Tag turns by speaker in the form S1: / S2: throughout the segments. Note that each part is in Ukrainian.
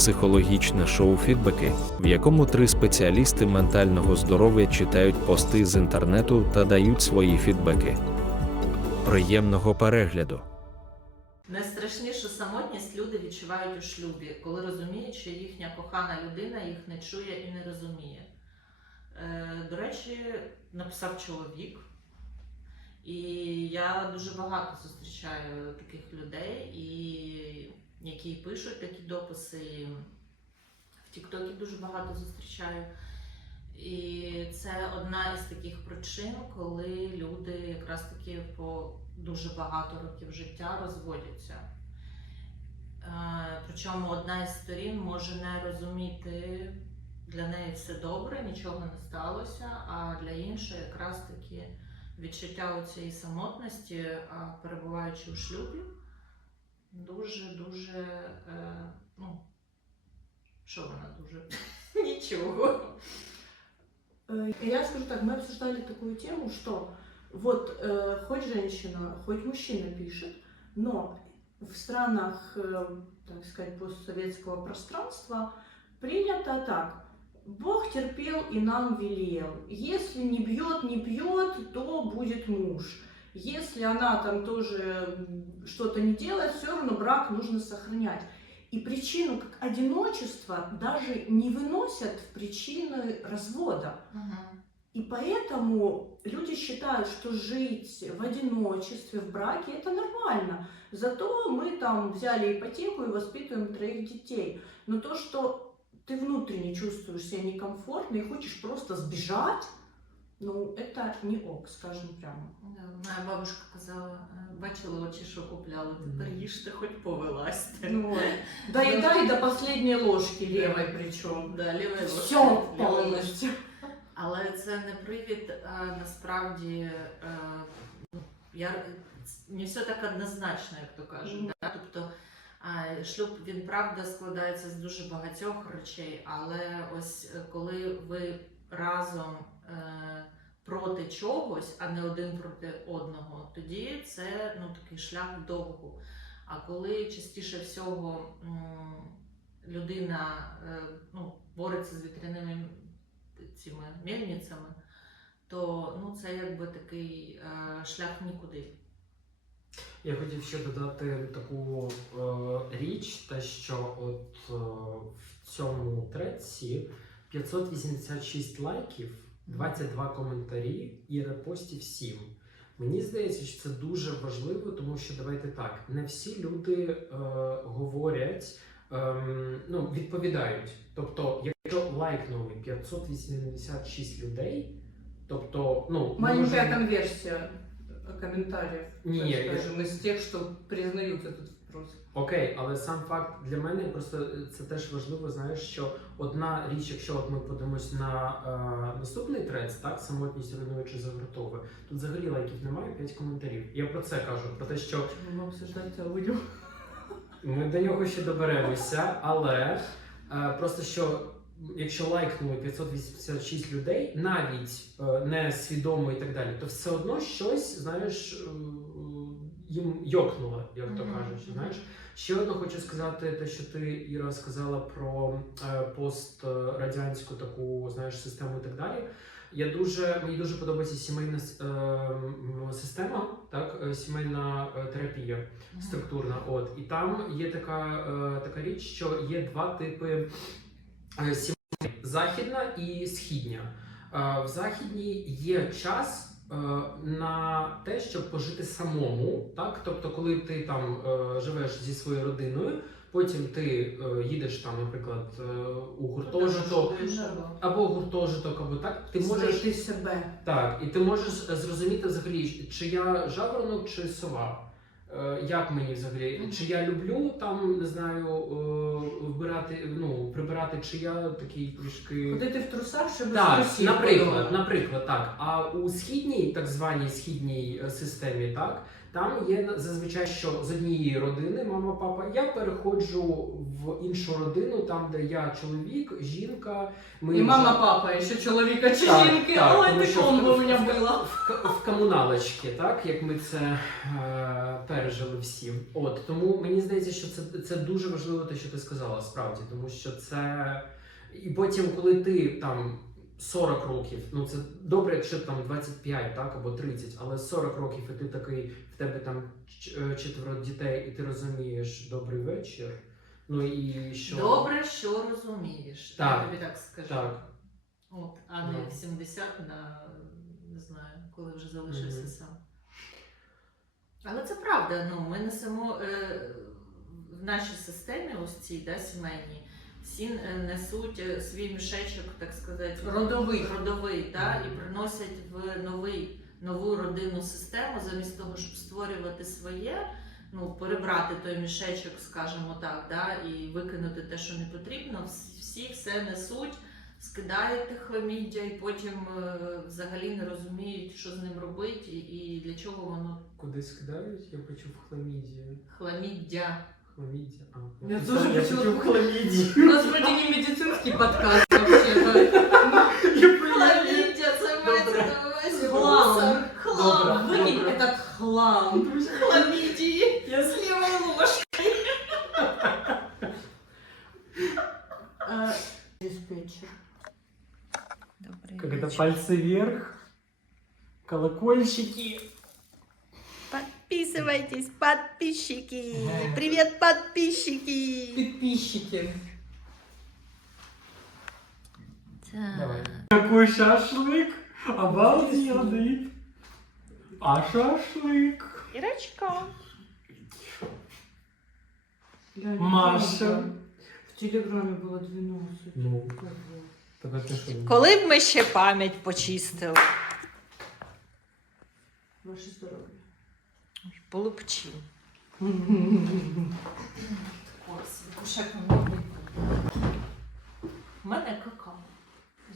S1: психологічне шоу Фідбеки, в якому три спеціалісти ментального здоров'я читають пости з інтернету та дають свої фідбеки. Приємного перегляду!
S2: Найстрашнішу самотність люди відчувають у шлюбі, коли розуміють, що їхня кохана людина їх не чує і не розуміє. Е, до речі, написав чоловік, і я дуже багато зустрічаю таких людей, які пишуть такі дописи. В Тіктокі дуже багато зустрічаю. І це одна із таких причин, коли люди якраз таки по дуже багато років життя розводяться. Е, Причому одна із сторін може не розуміти, для неї все добре, нічого не сталося, а для іншої якраз таки відчуття цієї самотності, перебуваючи у шлюбі, дуже-дуже, е, ну, що вона дуже? Нічого.
S3: Я скажу так, мы обсуждали такую тему, что вот э, хоть женщина, хоть мужчина пишет, но в странах, э, так сказать, постсоветского пространства принято так. Бог терпел и нам велел. Если не бьет, не бьет, то будет муж. Если она там тоже что-то не делает, все равно брак нужно сохранять. И причину как одиночества даже не выносят в причины развода. И поэтому люди считают, что жить в одиночестве, в браке это нормально. Зато мы там взяли ипотеку и воспитываем троих детей. Но то, что ты внутренне чувствуешь себя некомфортно и хочешь просто сбежать, ну это не ок, скажем прямо.
S2: Да, Моя бабушка казала, е, бачила очі, що купляли, тепер їжте, хоч повилазьте.
S3: Ну, вот. доедай до последней ложки левой причем.
S2: Да, лівий
S3: Все
S2: ложкою. Але це не привід а, насправді. е, ну, Я, не все так однозначно, як то кажуть.
S3: Мгм.
S2: Да? Тобто а, шлюб він правда складається з дуже багатьох речей, але ось е, коли ви разом е, проти чогось, а не один проти одного, тоді це ну, такий шлях довго. А коли частіше всього людина е, ну, бореться з вітряними цими мельницями, то ну, це якби такий е, шлях нікуди.
S4: Я хотів ще додати таку е, річ, те, що от е, в цьому треці 586 лайків, 22 коментарі і репостів 7. Мені здається, що це дуже важливо, тому що давайте так, не всі люди е, говорять, ем, ну, відповідають. Тобто, якщо лайкнули 586 людей, тобто, ну, ми
S3: Маленькая
S4: можемо-
S3: конверсия э, комментариев.
S4: Не,
S3: так
S4: я-
S3: скажем, из тех, что признают этот вопрос.
S4: Окей, але сам факт для мене просто це теж важливо, знаєш, що одна річ, якщо от ми подивимось на е, наступний трец, так, самотність руйнуючи загортове, тут взагалі лайків немає, 5 коментарів. Я про це кажу, про те, що
S3: Будем обсуждать аудио.
S4: ми до нього ще доберемося, але е, просто що. Якщо лайкнули 586 людей, навіть е, не свідомо і так далі, то все одно щось, знаєш, е, їм йокнуло, як то кажуть. Знаєш, ще одне хочу сказати, те, що ти Іра сказала про е, пострадянську таку знаєш систему і так далі. Я дуже мені дуже подобається сімейна е, система, так е, сімейна е, терапія структурна. От і там є така, е, така річ, що є два типи е, сімей: західна і східня. Е, в західній є час. Е, На те, щоб пожити самому, так тобто, коли ти там е, живеш зі своєю родиною, потім ти е, їдеш там, наприклад, у гуртожиток або гуртожиток, або так, ти можеш
S3: Знайти себе.
S4: так, і ти можеш зрозуміти взагалі, чи я жаворонок, чи сова. Е, Як мені взагалі? Чи я люблю там, не знаю, е, вбирати, ну, прибирати, чи я такий трішки.
S3: Ходити в трусах, щоб
S4: Так,
S3: з усіх
S4: наприклад,
S3: було?
S4: наприклад, так. А у східній, так званій східній е, системі, так, Там є зазвичай, що з однієї родини, мама, папа, я переходжу в іншу родину, там, де я чоловік, жінка. Ми
S3: И
S4: вже-
S3: мама, папа, еще человека чи
S4: Так,
S3: жінки.
S4: так,
S3: ты
S4: що
S3: комбо
S4: в-
S3: у меня
S4: в- в, в комуналочки, так як ми це е, пережили всі. От тому мені здається, що це, це дуже важливо, те, що ти сказала, справді, тому що це і потім, коли ти там. 40 років, ну це добре, якщо там 25, так або 30, але 40 років, і ти такий, в тебе там е, четверо дітей, і ти розумієш добрий вечір. Ну і що
S2: Добре, що розумієш.
S4: Так.
S2: Я тобі так скажу.
S4: так,
S2: От, а не
S4: Ну.
S2: в 70 на не знаю, коли вже залишився
S4: Мгм.
S2: сам. Але це правда. Ну, ми несемо е, в нашій системі, ось цій да, сімейній, всі е, несуть е, свій мішечок, так сказати,
S3: Родовий.
S2: родовий да, і приносять в новий, нову родинну систему, замість того, щоб створювати своє. Ну, перебрати той мішечок, скажімо так, да, і викинути те, що не потрібно, всі- все несуть, скидають хламіддя і потім е, взагалі не розуміють, що з ним робити і, для чого воно
S4: кудись кидають, я почув хламідію.
S2: хламіддя.
S4: Хламідія. А,
S3: Я
S4: почув-
S3: тоже
S4: я
S3: почула.
S4: почув хламідію.
S3: У нас вроде не медицинский подкаст вообще-то.
S2: Хламіддя, це мається
S4: Добре.
S2: на увазі
S3: Хлам.
S2: мусор. Хлам.
S4: Добре.
S3: Выкинь этот хлам.
S2: Хламідії. з лівої ложки.
S3: Э, Диспетчер.
S4: Как это пальцы вверх, колокольчики.
S5: Подписывайтесь, подписчики! Привет, подписчики!
S3: Подписчики.
S4: Давай. Какой шашлык? Обалденный. А шашлык?
S5: Ирочка!
S3: Глянь,
S4: Маша.
S3: там В телеграме было 12.
S4: Ну,
S3: Ого.
S4: так это что?
S5: Коли б ми ще пам'ять почистили?
S3: Ваше здоровье.
S5: Чим.
S2: Ось, кушак новий. У мене какао.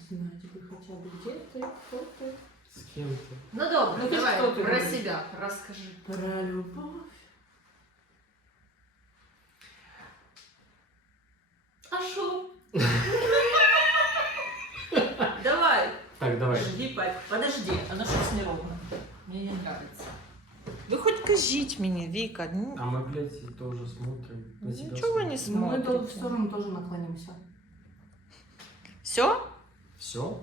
S3: Знаете вы хотя бы где ты, кто ты?
S4: С кем ты?
S2: Ну добре,
S3: Ну,
S2: давай про
S3: говориш?
S2: себе розкажи.
S3: Про любовь.
S2: А що? Давай.
S4: Так, давай.
S2: Подожди, Пать, подожди, оно щось неровно. Мне не нравится.
S5: Ви хоч кажіть мені, Віка. Ну,
S4: А мы, блядь, тоже смотрим. на тебя
S5: нічого ви не
S4: смотрим.
S3: Мы то в
S5: смотрите.
S3: сторону тоже наклонимся.
S5: Все?
S4: Все?